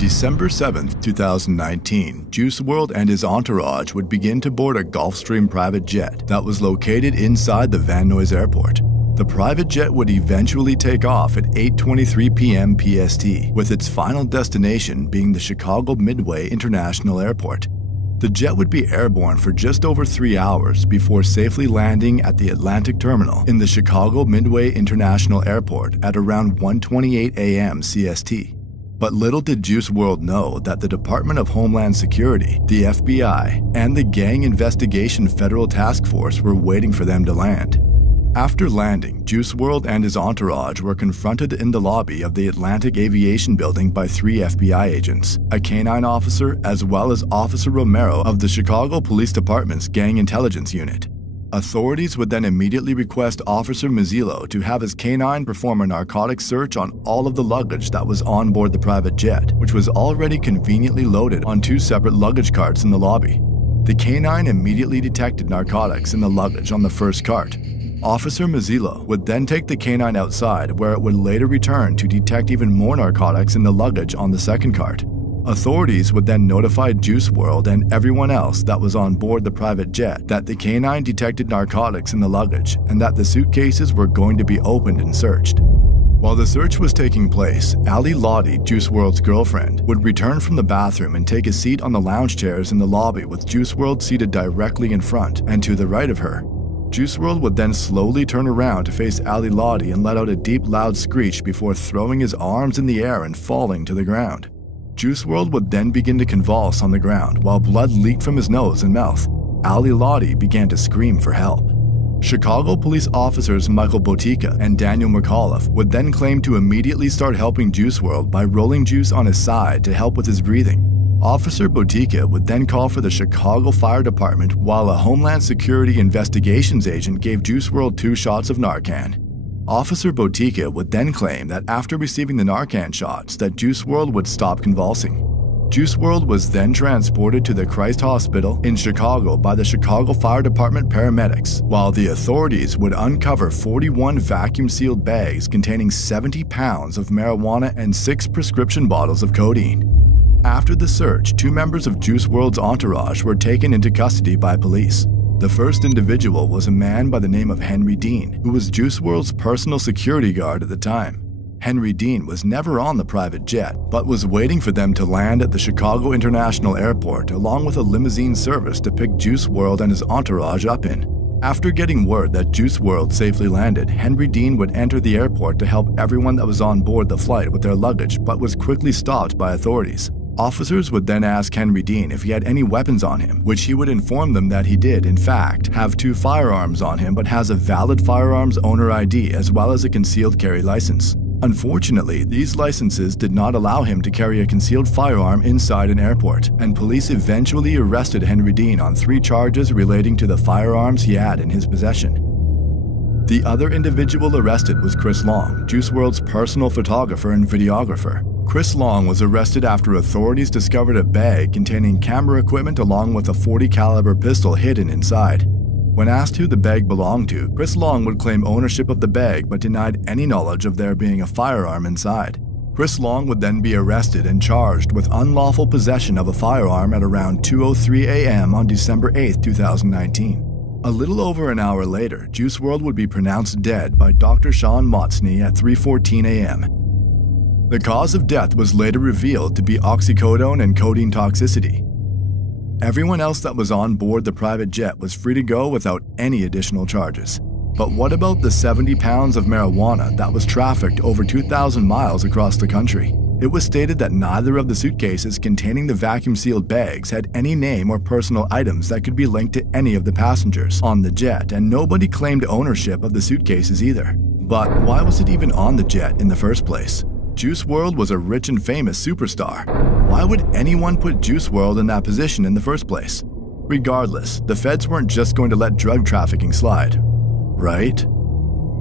December 7, 2019, Juice WRLD and his entourage would begin to board a Gulfstream private jet that was located inside the Van Nuys Airport. The private jet would eventually take off at 8:23 p.m. PST, with its final destination being the Chicago Midway International Airport. The jet would be airborne for just over 3 hours before safely landing at the Atlantic Terminal in the Chicago Midway International Airport at around 1:28 a.m. CST. But little did Juice WRLD know that the Department of Homeland Security, the FBI, and the Gang Investigation Federal Task Force were waiting for them to land. After landing, Juice WRLD and his entourage were confronted in the lobby of the Atlantic Aviation Building by 3 FBI agents, a canine officer, as well as Officer Romero of the Chicago Police Department's Gang Intelligence Unit. Authorities would then immediately request Officer Mazzillo to have his canine perform a narcotics search on all of the luggage that was on board the private jet, which was already conveniently loaded on 2 separate luggage carts in the lobby. The canine immediately detected narcotics in the luggage on the first cart. Officer Mazzillo would then take the canine outside, where it would later return to detect even more narcotics in the luggage on the second cart. Authorities would then notify Juice WRLD and everyone else that was on board the private jet that the canine detected narcotics in the luggage and that the suitcases were going to be opened and searched. While the search was taking place, Ali Lottie, Juice WRLD's girlfriend, would return from the bathroom and take a seat on the lounge chairs in the lobby with Juice WRLD seated directly in front and to the right of her. Juice WRLD would then slowly turn around to face Ali Lottie and let out a deep loud screech before throwing his arms in the air and falling to the ground. Juice WRLD would then begin to convulse on the ground while blood leaked from his nose and mouth. Ali Lottie began to scream for help. Chicago police officers Michael Botica and Daniel McAuliffe would then claim to immediately start helping Juice WRLD by rolling Juice on his side to help with his breathing. Officer Botica would then call for the Chicago Fire Department while a Homeland Security investigations agent gave Juice WRLD 2 shots of Narcan. Officer Botica would then claim that after receiving the Narcan shots that Juice WRLD would stop convulsing. Juice WRLD was then transported to the Christ Hospital in Chicago by the Chicago Fire Department paramedics, while the authorities would uncover 41 vacuum-sealed bags containing 70 pounds of marijuana and 6 prescription bottles of codeine. After the search, 2 members of Juice WRLD's entourage were taken into custody by police. The first individual was a man by the name of Henry Dean, who was Juice WRLD's personal security guard at the time. Henry Dean was never on the private jet, but was waiting for them to land at the Chicago International Airport along with a limousine service to pick Juice WRLD and his entourage up in. After getting word that Juice WRLD safely landed, Henry Dean would enter the airport to help everyone that was on board the flight with their luggage, but was quickly stopped by authorities. Officers would then ask Henry Dean if he had any weapons on him, which he would inform them that he did, in fact, have 2 firearms on him but has a valid firearms owner ID as well as a concealed carry license. Unfortunately, these licenses did not allow him to carry a concealed firearm inside an airport, and police eventually arrested Henry Dean on 3 charges relating to the firearms he had in his possession. The other individual arrested was Chris Long, Juice WRLD's personal photographer and videographer. Chris Long was arrested after authorities discovered a bag containing camera equipment along with a .40 caliber pistol hidden inside. When asked who the bag belonged to, Chris Long would claim ownership of the bag but denied any knowledge of there being a firearm inside. Chris Long would then be arrested and charged with unlawful possession of a firearm at around 2:03 a.m. on December 8, 2019. A little over an hour later, Juice WRLD would be pronounced dead by Dr. Sean Motsney at 3:14 a.m. The cause of death was later revealed to be oxycodone and codeine toxicity. Everyone else that was on board the private jet was free to go without any additional charges. But what about the 70 pounds of marijuana that was trafficked over 2,000 miles across the country? It was stated that neither of the suitcases containing the vacuum-sealed bags had any name or personal items that could be linked to any of the passengers on the jet, and nobody claimed ownership of the suitcases either. But why was it even on the jet in the first place? Juice WRLD was a rich and famous superstar. Why would anyone put Juice WRLD in that position in the first place? Regardless, the feds weren't just going to let drug trafficking slide, right?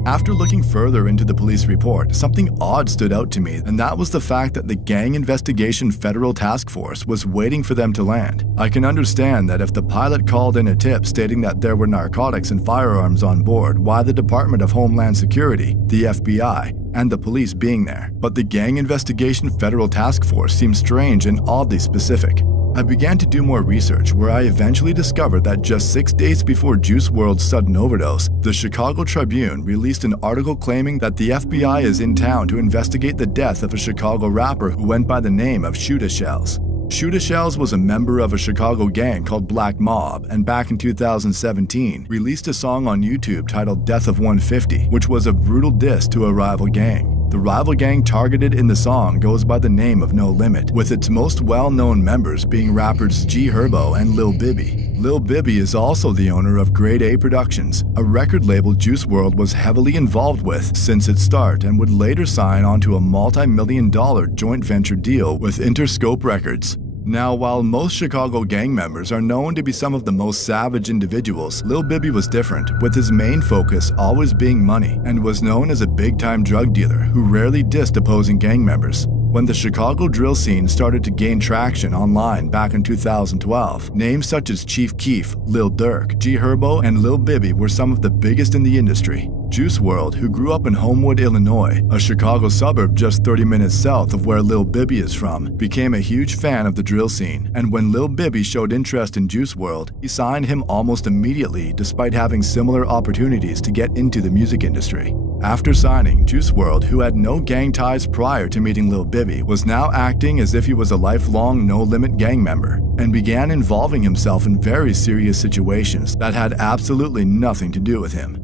After looking further into the police report, something odd stood out to me, and that was the fact that the Gang Investigation Federal Task Force was waiting for them to land. I can understand that if the pilot called in a tip stating that there were narcotics and firearms on board, why the Department of Homeland Security, the FBI, and the police being there, but the Gang Investigation Federal Task Force seemed strange and oddly specific. I began to do more research where I eventually discovered that just 6 days before Juice WRLD's sudden overdose, the Chicago Tribune released an article claiming that the FBI is in town to investigate the death of a Chicago rapper who went by the name of Shoota Shells. Shoota Shells was a member of a Chicago gang called Black Mob, and back in 2017 released a song on YouTube titled Death of 150, which was a brutal diss to a rival gang. The rival gang targeted in the song goes by the name of No Limit, with its most well-known members being rappers G Herbo and Lil Bibby. Lil Bibby is also the owner of Grade A Productions, a record label Juice WRLD was heavily involved with since its start and would later sign onto a multi-million-dollar joint venture deal with Interscope Records. Now, while most Chicago gang members are known to be some of the most savage individuals, Lil Bibby was different, with his main focus always being money, and was known as a big-time drug dealer who rarely dissed opposing gang members. When the Chicago drill scene started to gain traction online back in 2012, names such as Chief Keef, Lil Durk, G Herbo, and Lil Bibby were some of the biggest in the industry. Juice WRLD, who grew up in Homewood, Illinois, a Chicago suburb just 30 minutes south of where Lil Bibby is from, became a huge fan of the drill scene, and when Lil Bibby showed interest in Juice WRLD, he signed him almost immediately despite having similar opportunities to get into the music industry. After signing, Juice WRLD, who had no gang ties prior to meeting Lil Bibby, was now acting as if he was a lifelong No Limit gang member, and began involving himself in very serious situations that had absolutely nothing to do with him.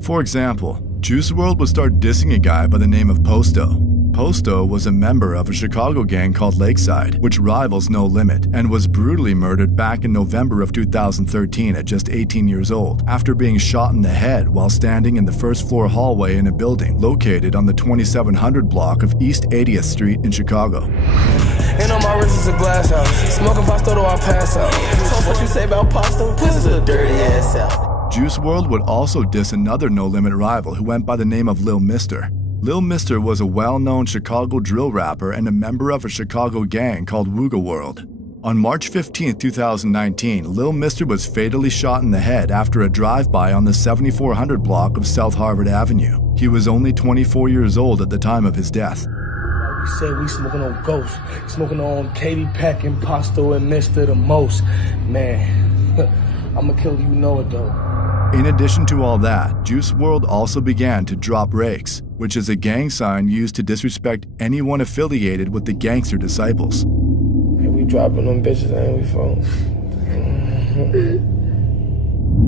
For example, Juice WRLD would start dissing a guy by the name of Posto. Posto was a member of a Chicago gang called Lakeside, which rivals No Limit, and was brutally murdered back in November of 2013 at just 18 years old, after being shot in the head while standing in the first-floor hallway in a building located on the 2700 block of East 80th Street in Chicago. And on my wrist is a glass house. Smoking Posto till I pass out. What you say about Posto? This is a dirty ass out. Juice WRLD would also diss another No Limit rival who went by the name of Lil Mister. Lil Mister was a well-known Chicago drill rapper and a member of a Chicago gang called Wooga World. On March 15, 2019, Lil Mister was fatally shot in the head after a drive-by on the 7400 block of South Harvard Avenue. He was only 24 years old at the time of his death. We said we smoking on Ghost, smoking on Katie Peck and Posto and Mister the most. Man, I'ma kill you know it though. In addition to all that, Juice WRLD also began to drop rakes, which is a gang sign used to disrespect anyone affiliated with the Gangster Disciples. Hey, we dropping them bitches, ain't we, folks?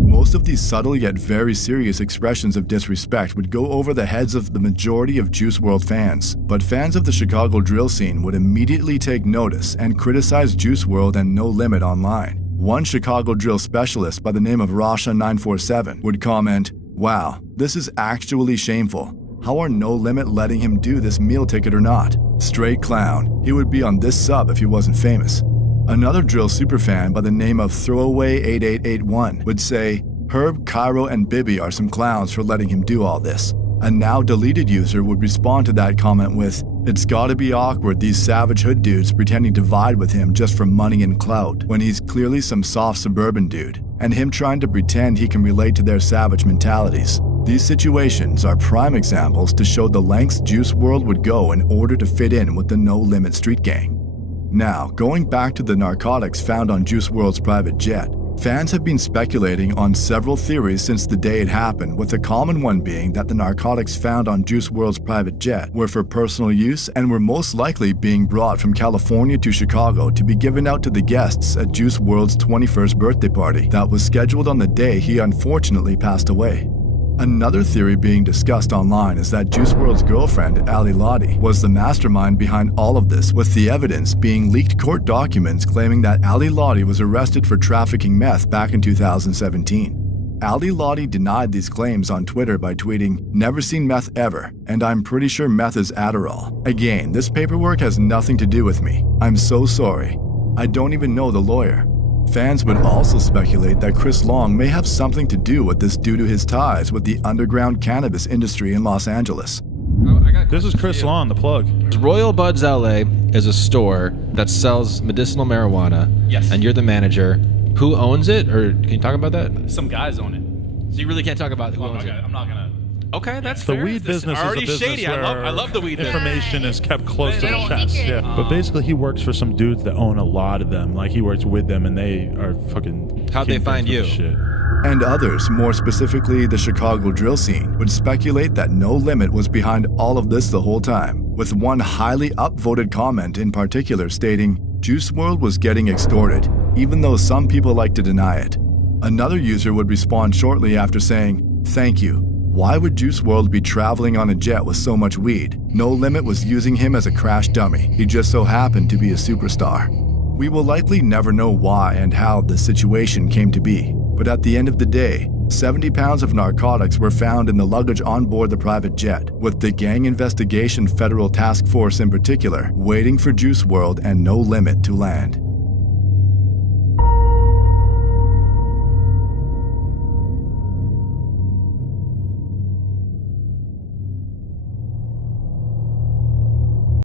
Most of these subtle yet very serious expressions of disrespect would go over the heads of the majority of Juice WRLD fans, but fans of the Chicago drill scene would immediately take notice and criticize Juice WRLD and No Limit online. One Chicago drill specialist by the name of Rasha947 would comment, "Wow, this is actually shameful. How are No Limit letting him do this meal ticket or not? Straight clown. He would be on this sub if he wasn't famous." Another drill superfan by the name of Throwaway8881 would say, "Herb, Cairo, and Bibby are some clowns for letting him do all this." A now deleted user would respond to that comment with, "It's gotta be awkward these savage hood dudes pretending to vibe with him just for money and clout, when he's clearly some soft suburban dude, and him trying to pretend he can relate to their savage mentalities." These situations are prime examples to show the lengths Juice WRLD would go in order to fit in with the No Limit street gang. Now, going back to the narcotics found on Juice WRLD's private jet, fans have been speculating on several theories since the day it happened, with the common one being that the narcotics found on Juice WRLD's private jet were for personal use and were most likely being brought from California to Chicago to be given out to the guests at Juice WRLD's 21st birthday party that was scheduled on the day he unfortunately passed away. Another theory being discussed online is that Juice WRLD's girlfriend, Ali Lottie, was the mastermind behind all of this, with the evidence being leaked court documents claiming that Ali Lottie was arrested for trafficking meth back in 2017. Ali Lottie denied these claims on Twitter by tweeting, "Never seen meth ever, and I'm pretty sure meth is Adderall. Again, this paperwork has nothing to do with me. I'm so sorry. I don't even know the lawyer." Fans would also speculate that Chris Long may have something to do with this due to his ties with the underground cannabis industry in Los Angeles. This is Chris Long, the plug. Royal Buds LA is a store that sells medicinal marijuana. Yes. And you're the manager. Who owns it? Or can you talk about that? Some guys own it. So you really can't talk about who owns it? I'm not gonna. Okay, that's The fair. weed This is business already is a business shady. where I love the weed business. information is kept close to They the don't chest. leak it. Yeah. But basically, he works for some dudes that own a lot of them. Like, he works with them, and they are fucking. How'd they kingpins find with you? the Shit. And others, more specifically the Chicago drill scene, would speculate that No Limit was behind all of this the whole time, with one highly upvoted comment in particular stating, Juice WRLD was getting extorted, even though some people like to deny it. Another user would respond shortly after saying, thank you. Why would Juice WRLD be traveling on a jet with so much weed? No Limit was using him as a crash dummy. He just so happened to be a superstar. We will likely never know why and how this situation came to be, but at the end of the day, 70 pounds of narcotics were found in the luggage on board the private jet, with the Gang Investigation Federal Task Force in particular waiting for Juice WRLD and No Limit to land.